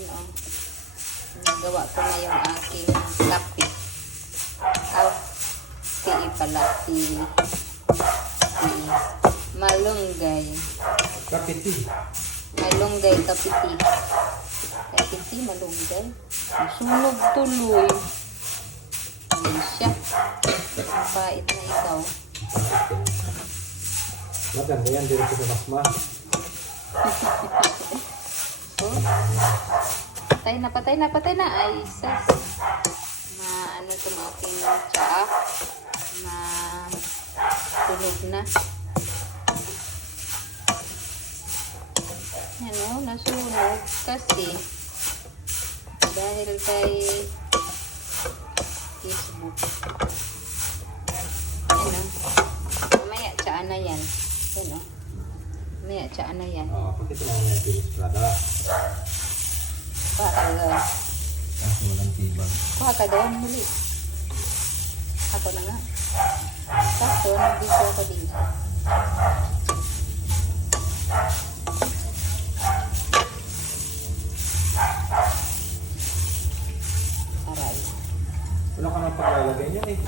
Ayan o. Nagawa ko na yung aking kape. Tea pala. Tea. Malunggay. Kapiti. Malunggay, kapiti. Kapiti, malunggay. Sunog tuloy. Ayan siya. Ang pait na ikaw. Maganda yan, dito sa masma. Oh. Patay na. Ay, sas. Ano itong aking tsaa. Tunog na. Yan o, nasunog. Kasi, dahil kay Facebook. Yan o. Mamaya, tsaa na yan. Yan o. Mamaya, tsaa na yan. Oo, pakita mo nga yung Pinis Prada. Kuha ka doon. Kaso walang tibag. Kuha ka doon, muli. Ako na nga. Kaso, nag-video ako dito. Aray. Wala ka nang paglalagay niyan eh.